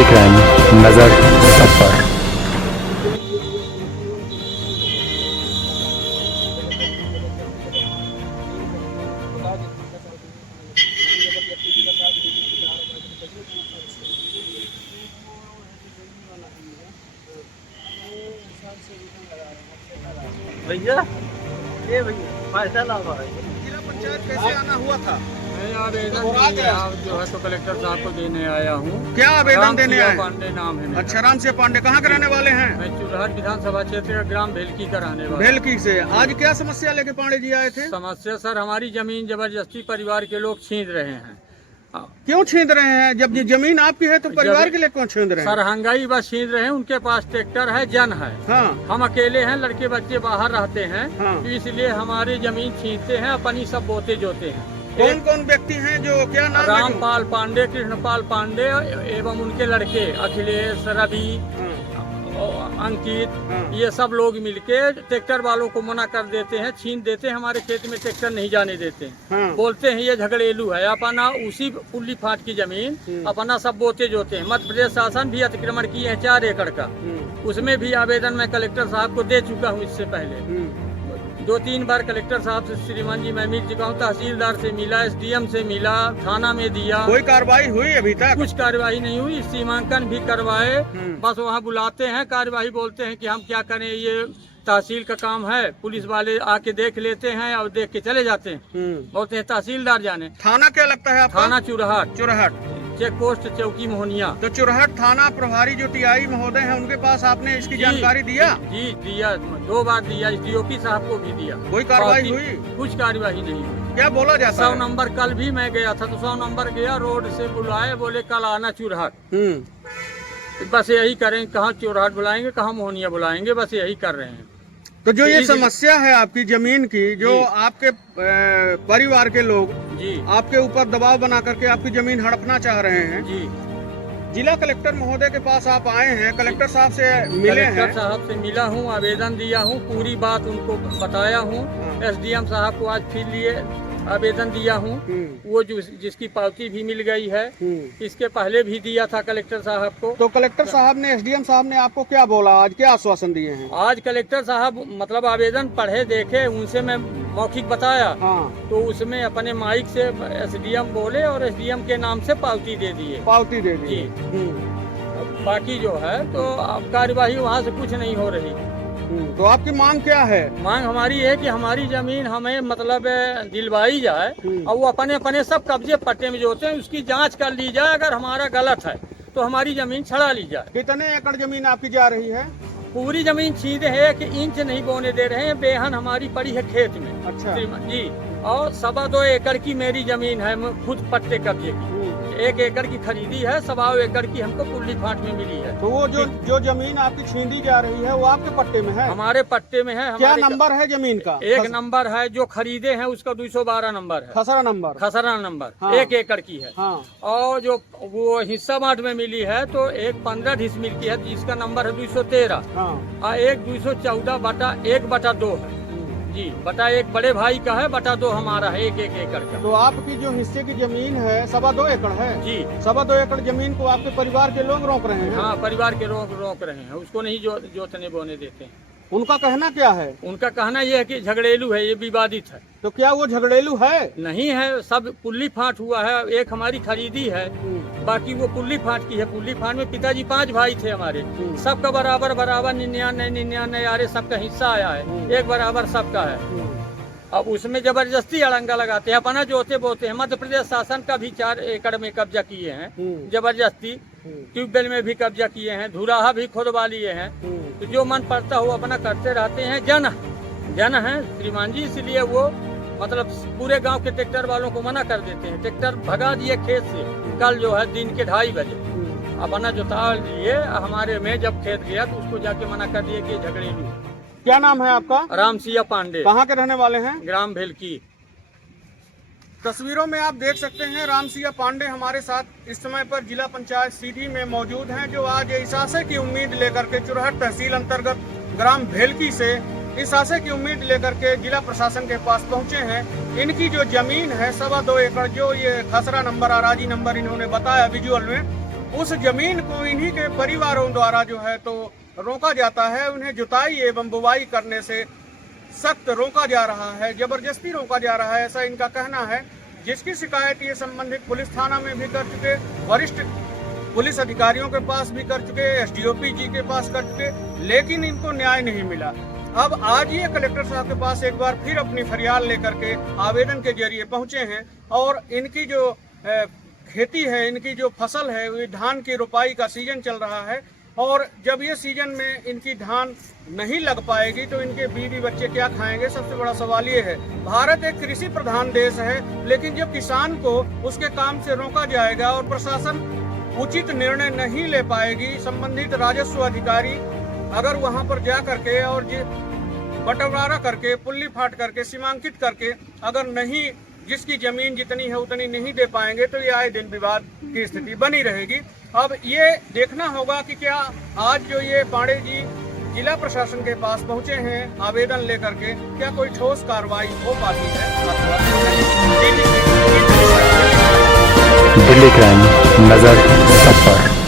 Daily crime नजर सब पर। भैया ये भैया फायदा लावा है। जिला पंचायत कैसे आना हुआ था? मैं आवेदन जो है तो कलेक्टर साहब को देने आया हूँ। क्या आवेदन देने आए? पांडे नाम है मेरा। अच्छा, राम सिंह पांडे कहाँ के रहने वाले हैं? मैं चुरहट विधानसभा क्षेत्र का ग्राम भेलकी का रहने वाला। भेलकी से। आज क्या समस्या लेके पांडे जी आए थे? समस्या सर, हमारी जमीन जबरदस्ती परिवार के लोग छीन रहे हैं। क्यों छीन रहे हैं? जब ये जमीन आपकी है तो परिवार के लिए क्यों छीन रहे हैं? सर हंगाई बस छीन रहे हैं। उनके पास ट्रैक्टर है, जन है। हाँ। हम अकेले हैं, लड़के बच्चे बाहर रहते हैं। हाँ। तो इसलिए हमारी जमीन छीनते हैं, अपनी सब बोते जोते हैं। कौन कौन व्यक्ति हैं जो, क्या नाम है? रामपाल पांडे, कृष्णपाल पांडे एवं उनके लड़के अखिलेश, रवि, अंकित, ये सब लोग मिलके ट्रैक्टर वालों को मना कर देते हैं, छीन देते हैं। हमारे खेत में ट्रैक्टर नहीं जाने देते हैं। बोलते हैं ये झगड़ेलू है। अपना उसी पुल्ली फाट की जमीन अपना सब बोते जोते हैं। मध्य प्रदेश शासन भी अतिक्रमण किए हैं 4 एकड़ का। उसमें भी आवेदन मैं कलेक्टर साहब को दे चुका हूँ। इससे पहले 2-3 बार कलेक्टर साहब से श्रीमान जी मैं मिल चुका हूँ। तहसीलदार से मिला, SDM से मिला, थाना में दिया। कोई कार्रवाई हुई अभी तक? कुछ कार्यवाही नहीं हुई। सीमांकन भी करवाए, बस वहाँ बुलाते हैं, कार्यवाही बोलते हैं कि हम क्या करें, ये तहसील का काम है। पुलिस वाले आके देख लेते हैं और देख के चले जाते हैं। बोलते हैं तहसीलदार जाने। थाना क्या लगता है आपका? थाना चुरहट। चुरहट चेक पोस्ट चौकी मोहनिया। तो चुरहट थाना प्रभारी जो TI महोदय हैं, उनके पास आपने इसकी जानकारी दिया? जी दिया, 2 बार दिया। DOP साहब को भी दिया। कोई कार्रवाई हुई? कुछ कार्यवाही नहीं हुई। क्या बोला जाता 100 है? नंबर कल भी मैं गया था तो 100 नंबर गया, रोड से बुलाए, बोले कल आना चुरहट। बस यही करें, कहाँ चुरहट बुलाएंगे, कहाँ मोहनिया बुलाएंगे, बस यही कर रहे हैं। तो जो ये समस्या है आपकी जमीन की, जो आपके परिवार के लोग जी आपके ऊपर दबाव बना करके आपकी जमीन हड़पना चाह रहे हैं, जी, जिला कलेक्टर महोदय के पास आप आए हैं, कलेक्टर साहब से मिले हैं? कलेक्टर साहब से मिला हूँ, आवेदन दिया हूँ, पूरी बात उनको बताया हूँ। SDM साहब को आज फिर लिए आवेदन दिया हूँ। वो जिसकी पावती भी मिल गई है। इसके पहले भी दिया था कलेक्टर साहब को। तो कलेक्टर साहब ने, SDM साहब ने आपको क्या बोला? आज क्या आश्वासन दिए हैं? आज कलेक्टर साहब मतलब आवेदन पढ़े देखे, उनसे मैं मौखिक बताया। तो उसमें अपने माइक से SDM बोले और SDM के नाम से पावती दे दिए। पावती दे दी। बाकी जो है तो अब कार्यवाही वहाँ से कुछ नहीं हो रही। तो आपकी मांग क्या है? मांग हमारी है कि हमारी जमीन हमें मतलब दिलवाई जाए और वो अपने अपने सब कब्जे पट्टे में जो होते हैं उसकी जांच कर ली जाए। अगर हमारा गलत है तो हमारी जमीन छड़ा ली जाए। कितने एकड़ जमीन आपकी जा रही है? पूरी जमीन सीधे है, 1 इंच नहीं बोने दे रहे हैं। बेहन हमारी पड़ी है खेत में। अच्छा जी, और 2.25 एकड़ की मेरी जमीन है, खुद पट्टे कब्जे की। 1 एकड़ की खरीदी है, 2.25 एकड़ की हमको पुल्ली फाट में मिली है। तो वो जो जमीन आपकी छीनी जा रही है वो आपके पट्टे में है? हमारे पट्टे में है। क्या नंबर है जमीन का? 1 नंबर है, जो खरीदे हैं उसका 212 नंबर है। खसरा नंबर? खसरा नंबर 1 एकड़ की है। और जो वो हिस्सा बांट में मिली है तो एक 15 डिसमिल की है, जिसका नंबर है 213 और एक 214/1/2 है। जी, बटा 1 बड़े भाई का है, बटा 2 हमारा है, 1 एकड़ का। तो आपकी जो हिस्से की जमीन है 2.25 एकड़ है? जी, 2.25 एकड़ जमीन को आपके परिवार के लोग रोक रहे हैं? हाँ, परिवार के लोग रोक रहे हैं, उसको नहीं जोतने बोने देते हैं। उनका कहना क्या है? उनका कहना यह है कि झगड़ेलू है, ये विवादित है। तो क्या वो झगड़ेलू है? नहीं है, सब पुल्ली फाट हुआ है। एक हमारी खरीदी है, बाकी वो पुल्ली फाट की है। पुल्ली फाट में पिताजी 5 भाई थे हमारे, सबका बराबर 99 यारे सबका हिस्सा आया है, एक बराबर सबका है। अब उसमें जबरदस्ती अड़ंगा लगाते हैं, अपना जोते बोते हैं। मध्य प्रदेश शासन का भी 4 एकड़ में कब्जा किए हैं जबरदस्ती। ट्यूबवेल में भी कब्जा किए हैं, धुराहा भी खुदवा लिए हैं। तो जो मन पड़ता हो अपना करते रहते हैं। जन है श्रीमान जी, इसलिए वो मतलब पूरे गांव के ट्रैक्टर वालों को मना कर देते हैं। ट्रैक्टर भगा दिए खेत से, कल जो है दिन के 2:30 बजे अपना जोता लिए। हमारे में जब खेत गया तो उसको जाके मना कर दिए कि झगड़ेलू। क्या नाम है आपका? राम सिंह पांडे। कहाँ के रहने वाले हैं? ग्राम भेलकी। तस्वीरों में आप देख सकते हैं राम सिंह पांडे हमारे साथ इस समय पर जिला पंचायत सीधी में मौजूद हैं, जो आज इस आशय की उम्मीद लेकर के चुरहट तहसील अंतर्गत ग्राम भेलकी से इस आशय की उम्मीद लेकर के जिला प्रशासन के पास पहुंचे हैं। इनकी जो जमीन है 2.25 एकड़, जो ये खसरा नंबर, अराजी नंबर इन्होंने बताया विजुअल में, उस जमीन को इन्हीं के परिवारों द्वारा जो है तो रोका जाता है। उन्हें जुताई एवं बुवाई करने से सख्त रोका जा रहा है, जबरदस्ती रोका जा रहा है, ऐसा इनका कहना है। जिसकी शिकायत ये संबंधित पुलिस थाना में भी कर चुके, वरिष्ठ पुलिस अधिकारियों के पास भी कर चुके, एसडीओपी जी के पास कर चुके, लेकिन इनको न्याय नहीं मिला। अब आज ये कलेक्टर साहब के पास एक बार फिर अपनी फरियाद लेकर के आवेदन के जरिए पहुंचे हैं और इनकी जो खेती है, इनकी जो फसल है, वो धान की रोपाई का सीजन चल रहा है और जब ये सीजन में इनकी धान नहीं लग पाएगी तो इनके बीवी बच्चे क्या खाएंगे। सबसे बड़ा सवाल ये है, भारत एक कृषि प्रधान देश है, लेकिन जब किसान को उसके काम से रोका जाएगा और प्रशासन उचित निर्णय नहीं ले पाएगी, संबंधित राजस्व अधिकारी अगर वहां पर जा करके और बंटवारा करके, पुल्ली फाट करके, सीमांकित करके अगर नहीं, जिसकी जमीन जितनी है उतनी नहीं दे पाएंगे तो ये आए दिन विवाद की स्थिति बनी रहेगी। अब ये देखना होगा कि क्या आज जो ये पांडे जी जिला प्रशासन के पास पहुंचे हैं आवेदन लेकर के, क्या कोई ठोस कार्रवाई हो पाती है। दिल्ली क्राइम, नजर सब पर।